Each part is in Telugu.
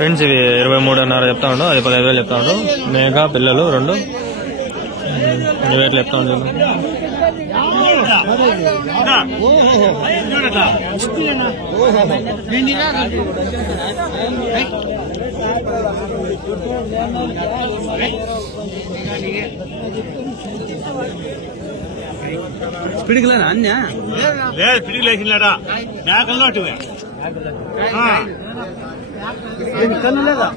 ఫ్రెండ్స్ ఇవి 23.5 చెప్తా ఉండు, అది 15,000 చెప్తా ఉండు. మేఘా పిల్లలు 2 ఎట్లా చెప్తా ఉండు. పిడికిలేనా అన్న పిడికిలేసినాడా మేకల్లో కన్ను లేదా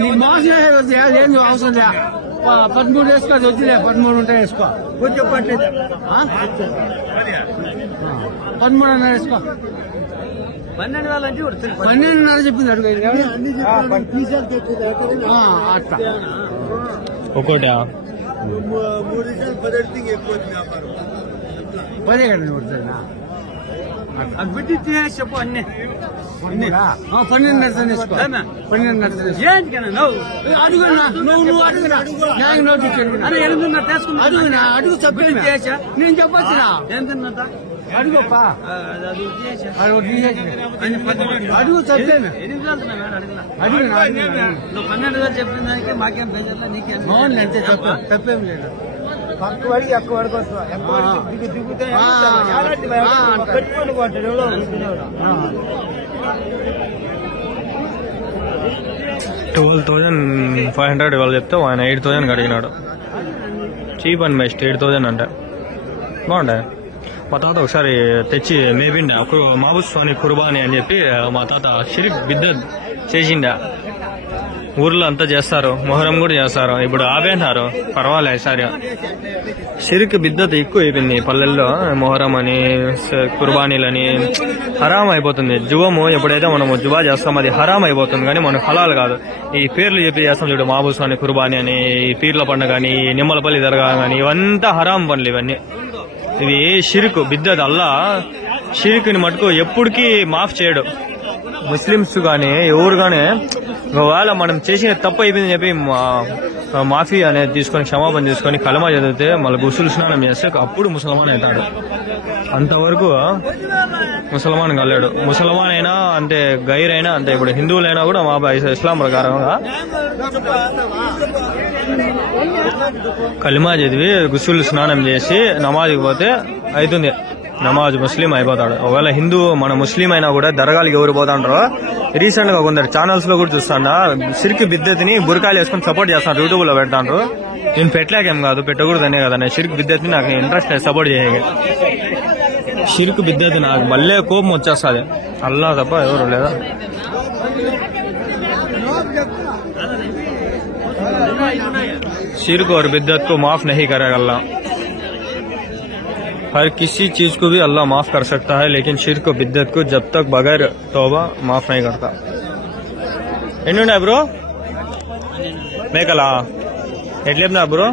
నీ మోసం ఏం అవసరం లే. 13 వేసుకో, వద్దులే 13 ఉంటాయి వేసుకో. కొంచెం పట్టలేదు 13.5 వేసుకో. 12,500 చెప్పింది అడుగు అట్లా ఒక్కోటా 10 పడుతుందా అది పెట్టి చెప్పు అన్నీ 12.5 వేసుకో. 12.5 అడుగునా నువ్వు అడుగునా అడుగునా అడుగు చెప్పి నేను చెప్పొచ్చునా అడుగుపా అడుగు చెప్పేనా అడుగునా 12,000 చెప్పిన దానికి మాకేం బెజర్లా నీకేం అంతే తప్పేం లేదు. ఎక్కువ అడిగి ఎక్కువ అడగొచ్చు దిగుతే 12,500 ఇవాళ చెప్తే ఆయన 8,000 అడిగినాడు. చీప్ అండ్ బెస్ట్ 8,000 అంటే బాగుండే. మా తాత ఒకసారి తెచ్చి మేపిండా మాబుస్వాని కుర్బానీ అని చెప్పి మా తాత షిరిక్ బిద్దత్ చేసిండా. ఊర్లో అంతా చేస్తారు, మొహరం కూడా చేస్తారు. ఇప్పుడు ఆపేంటారు, పర్వాలే. ఈసారి షిరిక్ బిద్దత్ ఎక్కువ అయిపోయింది పల్లెల్లో. మొహరం అని కుర్బానీలని హరాం అయిపోతుంది. జువము ఎప్పుడైతే మనము జువా చేస్తాం అది హరాం అయిపోతుంది, కానీ మనకు హలాల్ కాదు. ఈ పేర్లు చెప్పి చేస్తాం చూడు, మాబుస్వాని కుర్బానీ అని, ఈ పీర్ల పండుగ కానీ, నిమ్మలపల్లి దర్గా కానీ, ఇవంతా హరాం పనులు ఇవన్నీ. ఇది షిరిక్ బిద్దత్. అల్లా షిరిక్ని మటుకు ఎప్పటికీ మాఫ్ చేయడు. ముస్లిమ్స్ కానీ ఎవరు కానీ ఒకవేళ మనం చేసిన తప్పు అయిపోయిందని చెప్పి మాఫీ అనేది తీసుకొని క్షమాపణ తీసుకొని కలమా చదివితే మళ్ళీ గుసులు స్నానం చేస్తే అప్పుడు ముసల్మాన్ అవుతాడు. అంతవరకు ముసల్మాన్ కలడు. ముసల్మాన్ అయినా అంతే, గైర్ అయినా అంతే. ఇప్పుడు హిందువులైనా కూడా మా ఇస్లాం ప్రకారంగా కలిమా చదివి గుసులు స్నానం చేసి నమాజ్కి పోతే అవుతుంది, నమాజ్ ముస్లిం అయిపోతాడు. ఒకవేళ హిందూ మన ముస్లిం అయినా కూడా దర్గాలకు ఎవరు పోతాంటారో రీసెంట్ గా కొందరు ఛానల్స్ లో కూడా చూస్తాను షిర్క్ బిద్దతిని బురకాయలు వేసుకొని సపోర్ట్ చేస్తాను, యూట్యూబ్ లో పెడతాండ్రు. నేను పెట్టలేకేం కాదు, పెట్టకూడదనే కదా. నేను షిర్క్ బిద్దతిని నాకు ఇంట్రెస్ట్ సపోర్ట్ చేయగా. షిర్క్ బిద్దతి నాకు మళ్ళీ కోపం వచ్చేస్తుంది. అల్లా తప్ప ఎవరు లేదా. शिर्क और बिद्दत को माफ नहीं करेगा अल्लाह। हर किसी चीज को भी अल्लाह माफ कर सकता है, लेकिन शिर्क और बिद्दत को जब तक बगैर तौबा माफ नहीं करता। एन्नुना ब्रो मेकला एट्लेना ब्रो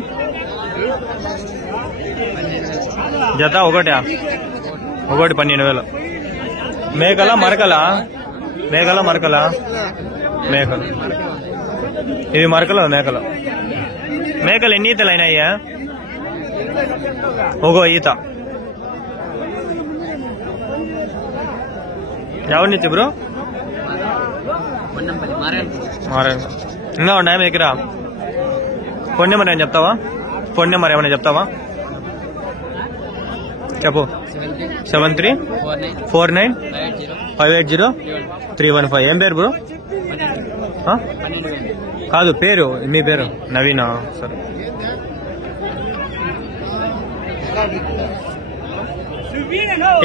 जता ఒకటా 12,000 మేకల మరకల మేకల మరకల మేకలు ఇవి మరకల మేకలు మేకలు ఎన్ని ఈతలు అయినాయ్యా ఒగో ఈత ఎవరి నుంచి బ్రో ఇంకా ఉన్నాయా మీ దగ్గర ఫోన్ నెంబర్ ఏమైనా చెప్తావా ఫోన్ నెంబర్ ఏమైనా చెప్తావా చెప్పు 7349580315 ఏం పేరు బ్రో కాదు పేరు మీ పేరు నవీనా సరే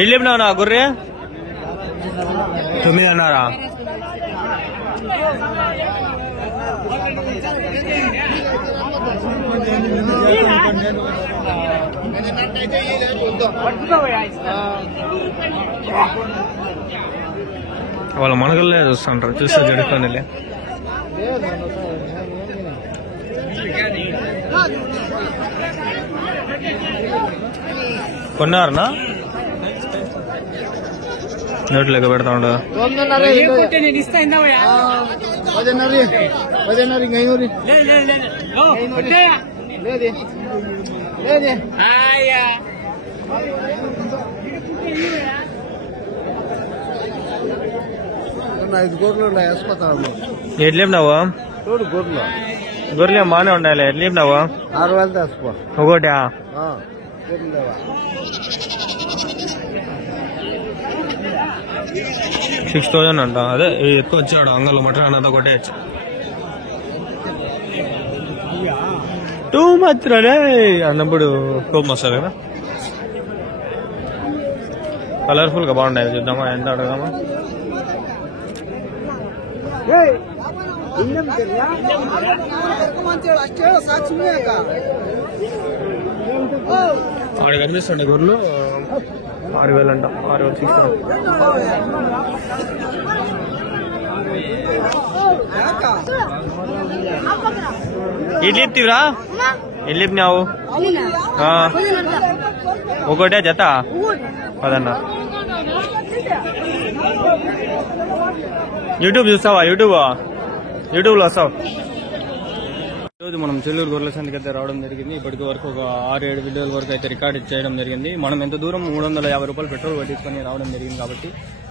ఎల్లి చెప్పినావు నా గుర్రే 9 అన్నారా వాళ్ళ మనగల్లే చూస్తుంటారు చూస్తే జడుకుందిలే కొన్నారనా నోట్ లెక్క పెడతా ఉండదు ఐదు గొర్రెలు ఉన్నాయి వేసుకొస్తాను. ఎట్లా లేపినావు? చూడు గొర్రెలు గొర్రెలు బాగానే ఉండాలి. ఎట్లా లేపినావు? 6,000 వేసుకో. ఒకటా? 6,000 అంట. అదే ఎక్కువ వచ్చాడు అంగల్లో మటన్ అన్నది కొట్టేయచ్చు. టూ మచ్ రే అన్నప్పుడు కోపం వస్తుంది కదా. కలర్ఫుల్ గా బాగుంటాయి. చూద్దామా ఎంత అడగదామా. ఆడ కనిపిస్తుండే గొర్రెలు 6,000 అంట. 6,000 ఎట్లా చెప్తివిరా? ఎట్లా చెప్పినావు? ఒకటే జత పదన్నా. యూట్యూబ్ చూస్తావా? యూట్యూబ్ లో వస్తావు. ఈరోజు మనం చెల్లూరు గొర్రెల సంతకి అయితే రావడం జరిగింది. ఇప్పటికి వరకు ఒక 6-7 వీడియోల వరకు అయితే రికార్డ్ చేయడం జరిగింది. మనం ఎంత దూరం 350 రూపాయలు పెట్రోల్ పట్టించుకొని రావడం జరిగింది. కాబట్టి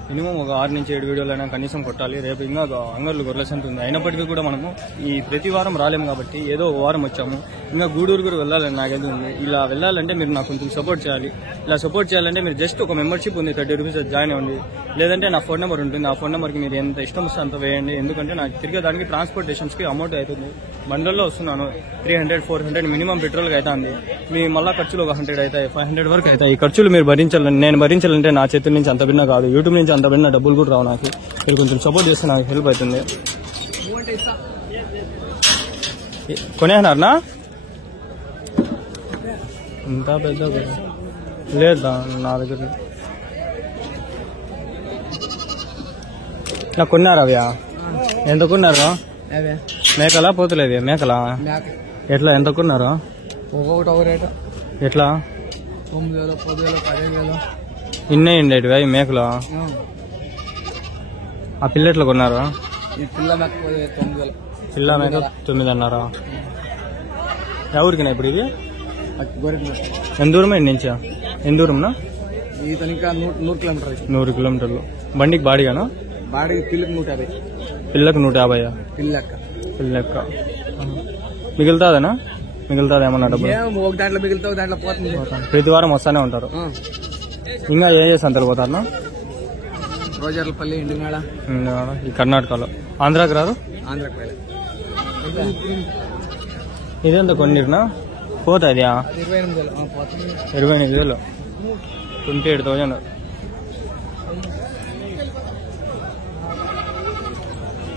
మినిమం ఒక 6 నుంచి 7 వీడియోలు అయినా కనీసం కొట్టాలి. రేపు ఇంకా అంగర్లు గొర్రెల సంత ఉంది. అయినప్పటికీ కూడా మనము ఈ ప్రతి వారం రాలేము కాబట్టి ఏదో ఒక వారం వచ్చాము. ఇంకా గూడూరు కూడా వెళ్ళాలని నాకేదో ఉంది. ఇలా వెళ్ళాలంటే మీరు నాకు కొంచెం సపోర్ట్ చేయాలి. ఇలా సపోర్ట్ చేయాలంటే మీరు జస్ట్ ఒక మెంబర్షిప్ ఉంది, 30 రూపీస్ జాయిన్ అవ్వండి. లేదంటే నా ఫోన్ నెంబర్ ఉంటుంది. ఆ ఫోన్ నెంబర్కి మీరు ఎంత ఇష్టం వస్తే అంత వేయండి. ఎందుకంటే నాకు తిరిగేదానికి ట్రాన్స్పోర్టేషన్స్కి అమౌంట్ అవుతుంది. బండ్లలో వస్తున్నాను. 300-400 మినిమం పెట్రోల్కి అవుతుంది. మీ మళ్ళా ఖర్చులు ఒక 100 అవుతాయి, 500 వరకు అవుతాయి. ఈ ఖర్చులు మీరు భరించాలని, నేను భరించాలంటే నా చేతుల నుంచి అంత భిన్న కాదు. యూట్యూబ్ నుంచి అంత భిన్న డబ్బులు కూడా రావు నాకు. మీరు కొంచెం సపోర్ట్ చేస్తే నాకు హెల్ప్ అవుతుంది. కొనేసినారనా? ఇంత పెద్ద లేదా నా దగ్గర నాకు కొన్నారు. అవి ఎంత కొన్నారు? మేకలా పోతులేదు? మేకలా ఎట్లా? ఎంత కొన్నారు? ఎట్లా? 9,000, 10,000, 15,000 ఇన్నే ఉండేటివి అవి మేకలు. ఆ పిల్ల ఎట్లా కొన్నారు? పిల్ల మేక 9 అన్నారా? ఎవరికినా ఇప్పుడు ఇది? ఎంత దూరం ఇంటి నుంచా? ఎంత దూరంనా? 100 కిలోమీటర్లు. బండికి బాడిగానా? పిల్లకు 150. పిల్లకు 150. పిల్లక్క మిగులుతాదనా? మిగులుతుంది ఏమన్నా డబ్బులు? ఒక దాంట్లో మిగులుతావు, దాంట్లో పోతుంది. ప్రతి వారం వస్తానే ఉంటారు. ఇంకా ఏ సంతలు పోతారు? రోజర్లపల్లి, ఇండినాడ. ఈ కర్ణాటకలో. ఆంధ్రాకి రాదు? ఆంధ్రాకి ఇదెంత కొన్నిటినా పోతుంది? 28,000. 28,000.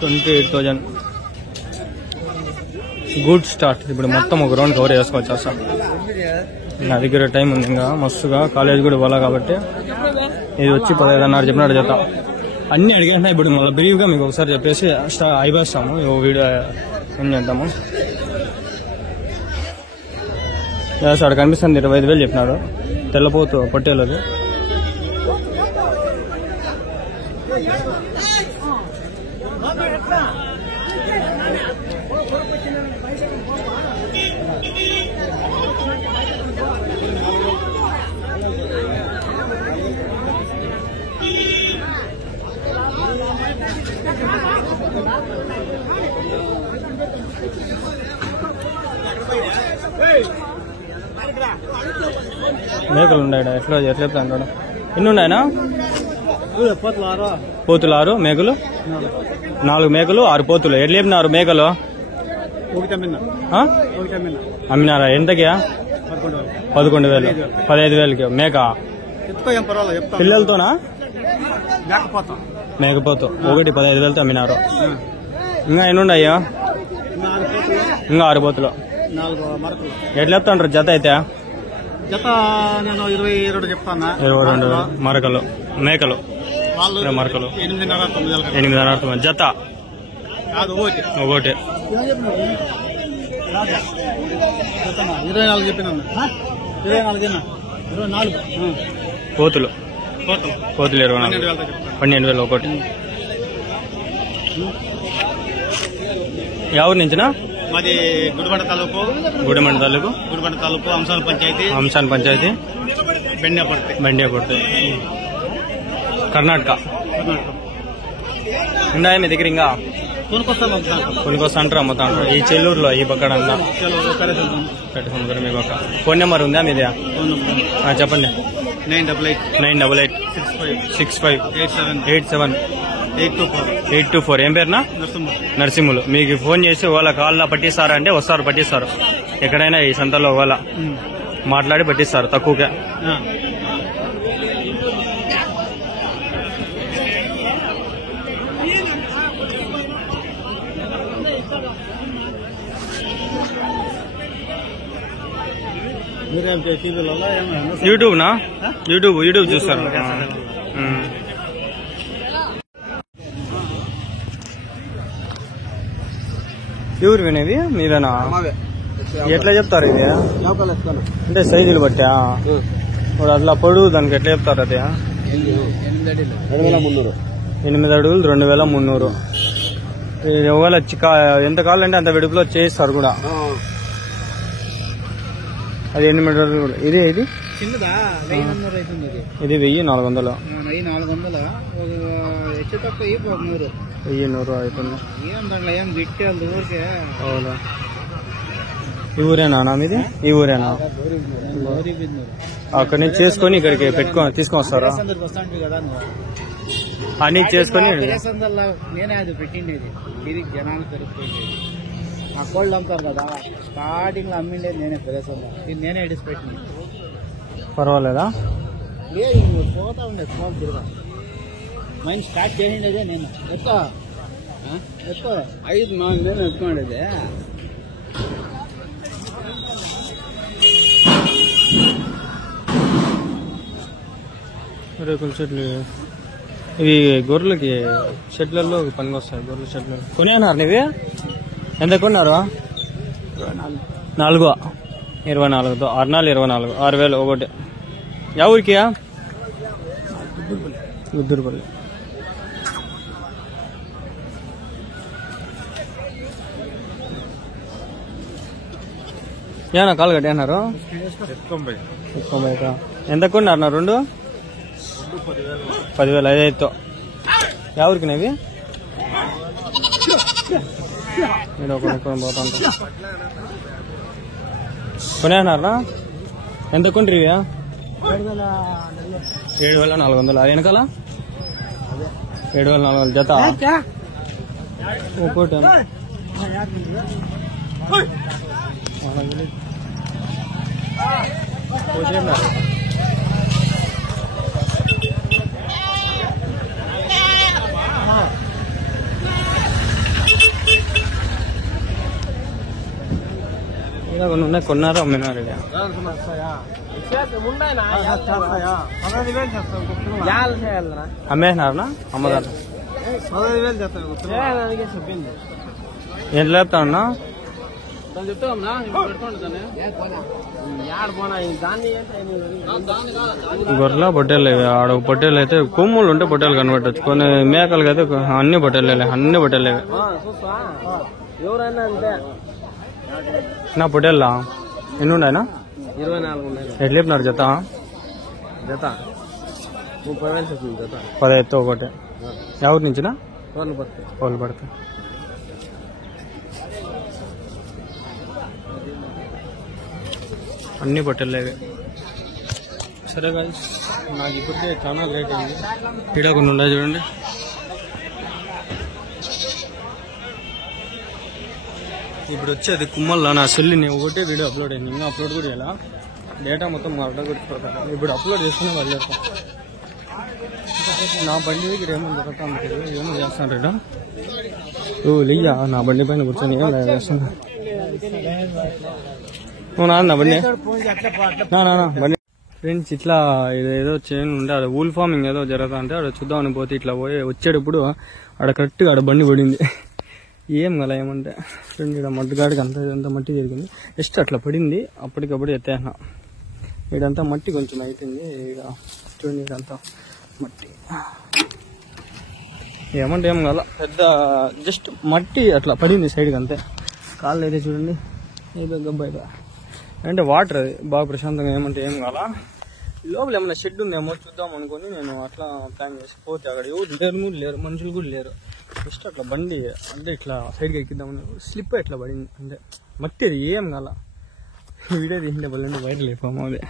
28,000 గుడ్ స్టార్ట్. ఇప్పుడు మొత్తం ఒక రౌండ్ కవర్ చేసుకోవచ్చు. అసలు నా దగ్గర టైం ఉంది ఇంకా మస్తుగా. కాలేజ్ కూడా పోలా కాబట్టి ఇది వచ్చి 15,500 చెప్పినట్టు చెప్తా. అన్ని అడిగేసినా ఇప్పుడు మళ్ళీ బ్రీఫ్గా మీకు ఒకసారి చెప్పేసి అయిపోస్తాము. ఓ వీడియో ఏం చేద్దాము. అక్కడ కనిపిస్తుంది 25,000 చెప్పినాడు. తెల్లపోతు పొట్టేలది. మేకలు ఉన్నాయి. ఎట్లా చెప్తాను. ఎన్ని ఉన్నాయనా? పోతులు 6, మేకలు 4. మేకలు 6 పోతులు. ఎట్లా చెప్పినారు మేకలు? అమ్మినారా? ఎంతకి? 11,000. 15,000కి మేక. పిల్లలతోనా? మేకపోతు ఒకటి 15,000తో అమ్మినారు. ఇంకా ఎన్ని ఉన్నాయా? ఇంకా 6 పోతులు. ఎట్లా చెప్తాండ్రు జత అయితే? జత నేను 22 చెప్తాను. 22 మరకలు మేకలు మరకలు 8,500 జత. ఒకటి 24 చెప్పినాను. 24 పోతులు 24. 12,000 ఒకటి. ఎవరి నుంచినా? మాది గుడిబండ తాలూకు అంశాల పంచాయతీ బెండియాపర్తి కర్ణాటక ఉన్నాయా మీ దగ్గర ఇంకా కొనుకొస్తాంటారు అమ్ముతా ఉంటారు ఈ చెల్లూరులో ఈ పక్కడ పెట్టుకుంటారు మీ పక్క ఫోన్ నెంబర్ ఉందా మీదే చెప్పండి 9886587 ఏం పేరునా నరసింహులు మీకు ఫోన్ చేసి వాళ్ళ కాల్లో పట్టిస్తారా అంటే వస్తారు పట్టిస్తారు ఎక్కడైనా ఈ సంతలో వాళ్ళ మాట్లాడి పట్టిస్తారు తక్కువగా యూట్యూబ్ చూస్తారు ఎవరు వినేవి మీవేనా ఎట్లా చెప్తారు ఇది అంటే సైజులు బట్టా ఇప్పుడు అట్లా పొడుగు దానికి ఎట్లా చెప్తారు అది 8 అడుగులు 2300 ఒకవేళ ఎంత కావాలంటే అంత వెడుపులో చేయిస్తారు కూడా అది 8 అడుగులు ఇది చిన్నదా 1400 ఇది 1400 1100 అవుతుంది అవునా ఈ ఊరేనా మీది ఈ ఊరేనా అక్కడి నుంచి చేసుకొని ఇక్కడికి తీసుకొని వస్తారా అన్ని చేసుకొని నేనే అది పెట్టిండేది ఇది జనాలు పెరుగుతుంది ఆ కోళ్ళు అమ్ముతారు కదా స్టార్టింగ్ లో అమ్మిండేది నేనే పెరేసంగా ఇది నేనే ఎడిసి పెట్టింది పర్వాలేదా పోతా ఉండే స్మాల్ తిరగా మైండ్ స్టార్ట్ చేసిండేదే నేను ఎక్కువ 5 నేను ఎక్కువండేది రేకుల చెట్లు ఇవి గొర్రెలకి చెట్లలో పనికి వస్తాయి గొర్రెల చెట్లు కొనేనారు నీవి ఎంత కొన్నారు 24 24తో 24 6000 ఒకటి యా ఊరికి గుద్దూరుపల్లి ఏనా కాలు కట్టేనారు ఎంత కొన్నారు రెండు 10,000 5,500 ఎవరికి నవి నేను కొనుక్కొని పోతా ఉంటాను కొనేనారా ఎంత కొండ్రి 7,400 అది వెనకాల 7,400 జత ఒక్కోటి కొన్ని ఉన్నాయి కొన్నారా అమ్మినారు అమ్మేసినారనా అమ్మదారు ఏం లేపుతానన్నా గొర్రెల పొట్టేలు ఆడ పొట్టేలు అయితే కొమ్ములు ఉంటే పొట్టేలు కనబెట్టచ్చు కొన్ని మేకలకి అయితే అన్ని పొట్టేలే నా పొట్టేళ్ళ ఎన్ని ఉన్నాయనా 24 ఎట్లా చెప్పినారు జత 15,000 ఒకటి ఎవరి నుంచినా వాళ్ళు పడతాయి అన్ని పొట్టేళ్ళేవి సరే గాయ్స్ నాకు ఇప్పటికే చాలా రేట్ అయింది ఇక్కడ కొన్ని ఉన్నాయి చూడండి ఇప్పుడు వచ్చేది కుమ్మల్లో నా సెల్లుని ఒకటే వీడియో అప్లోడ్ అయింది ఇంకా అప్లోడ్ కూడా చేయాలా డేటా మొత్తం అడ్డం కొట్టుకోతాను ఇప్పుడు అప్లోడ్ చేసుకుని వాళ్ళు నా బండి దగ్గర ఏమో జరుగుతాను ఏమో చేస్తాను రేట లియ్యా నా బండి పైన కూర్చొని ఏం చేస్తున్నా నా బండి బండి ఫ్రెండ్స్ ఇట్లా ఏదో చైన్ ఉంటే ఆడ వూల్ ఫార్మింగ్ ఏదో జరుగుతా అంటే ఆడ చూద్దామని పోతే ఇట్లా పోయి వచ్చేటప్పుడు ఆడ కరెక్ట్గా ఆడ బండి పడింది ఏం కదా ఏమంటే ఫ్రెండ్ ఇక్కడ మట్టిగాడికి అంత మట్టి జరిగింది జస్ట్ అట్లా పడింది అప్పటికప్పుడు ఎత్తేసిన ఇడంతా మట్టి కొంచెం అయిపోయింది ఇక చూడండి ఇదంతా మట్టి ఏమంటే ఏం కదా పెద్ద జస్ట్ మట్టి అట్లా పడింది సైడ్కి అంతే కాళ్ళు అయితే చూడండి ఏదో గబ్బాయిగా అంటే వాటర్ అది బాగా ప్రశాంతంగా ఏమంటే ఏం కావాలా లోపల ఏమైనా షెడ్ ఉందేమో చూద్దాం అనుకుని నేను అట్లా ప్లాన్ చేసి పోతే అక్కడ ఎవరు లేరు మనుషులు కూడా లేరు. జస్ట్ అట్లా బండి అంటే ఇట్లా సైడ్కి ఎక్కిద్దామని స్లిప్ ఇట్లా పడింది అంటే మట్టి అది ఏం కాల. వీడియో తీసిండే బలండి వైరల్ అయిపోయాము అదే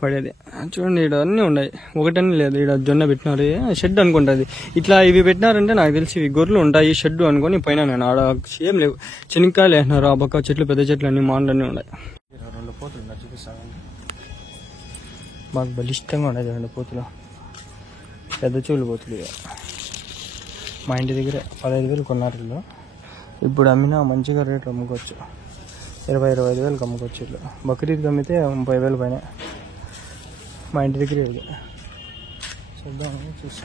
పడేది. చూడండి ఇక్కడ అన్నీ ఉన్నాయి, ఒకటన్నీ లేదు. ఇక్కడ జొన్న పెట్టినారు, షెడ్ అనుకుంటుంది. ఇట్లా ఇవి పెట్టినారంటే నాకు తెలిసి ఇవి గొర్రెలు ఉంటాయి షెడ్ అనుకుని పైన నేను ఆడ ఏం లేవు, చెనిక్కాయలు వేసినారు. ఆ పక్క చెట్లు పెద్ద చెట్లు అన్ని మాండ్లన్నీ ఉన్నాయి. 2 పోతులు ఉన్నాయి చూపిస్తాను, బాగా బలిష్టంగా ఉన్నాయి 2 పోతులు, పెద్ద చెవులు పోతులు. మా ఇంటి దగ్గర 15,000 కొన్నారు ఇల్లు. ఇప్పుడు అమ్మినా మంచిగా రేట్లు అమ్ముకోవచ్చు, 20,000-25,000 అమ్ముకోవచ్చు ఇల్లు. బక్రీద్కి అమ్మితే 30,000 పైన. మా ఇంటి దగ్గర ఇది చూద్దామని చూస్తాం.